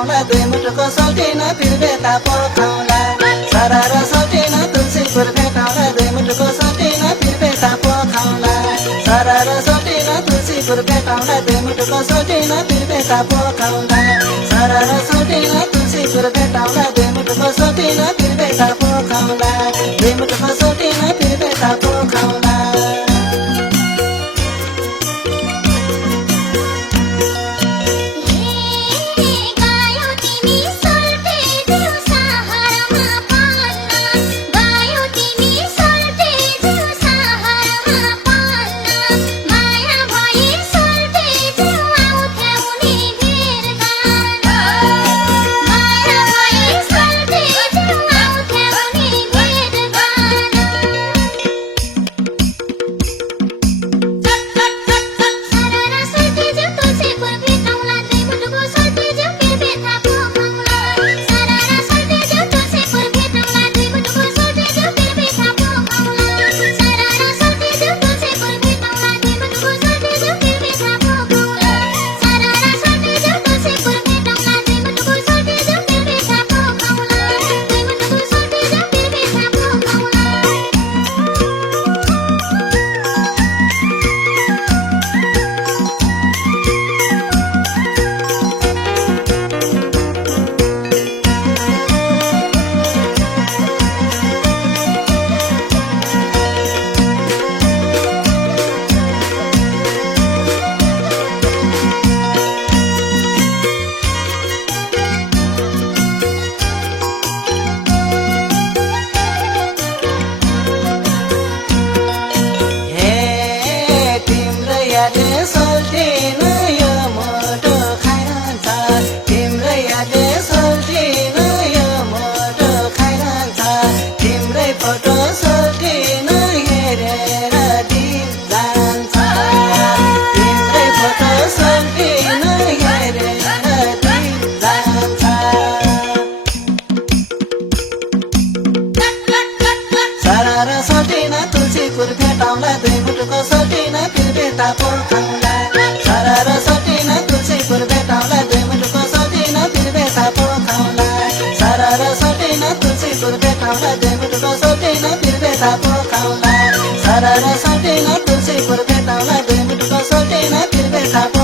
भेटाउँला दुई मुठुको सल्टिन फिर बेता पोखाउँला सारा र सल्टिन तुलसीपुर भेटाउँला दुई मुठुको सल्टिन फिर बेता पोखाउँला सारा र सल्टिन तुलसीपुर भेटाउँला दुई मुठुको सल्टिन फिर बेता पोखाउँला सारा र सल्टिन तुलसीपुर भेटाउँला दुई मुठुको सल्टिन फिर बेता पोखाउँला दुई मुठुको सल्टिन फिर बेता पोखाउँला सल्टिन यो मोटो खाइरहन्छ तिम्रै यादले सल्टिन यो मोटो खाइरहन्छ तिम्रै फोटो सल्टिन हेरेर दिन जान्छ तिम्रै फोटो सल्टिन हेरेर दिन जान्छ सारा र सल्टिन तुलसीपुर भेटाउँला दुई मुठुको सल्टिन फिर बेता पोखाउँला सारा र सल्टिन तुलसीपुर भेटाउँला दुई मुठुको सल्टिन फिर बेता पोखाउँला सारा र सल्टिन तुलसीपुर भेटाउँला दुई मुठुको सल्टिन फिर बेता पोखाउँला सारा र सल्टिन तुलसीपुर भेटाउँला दुई मुठुको सल्टिन फिर बेता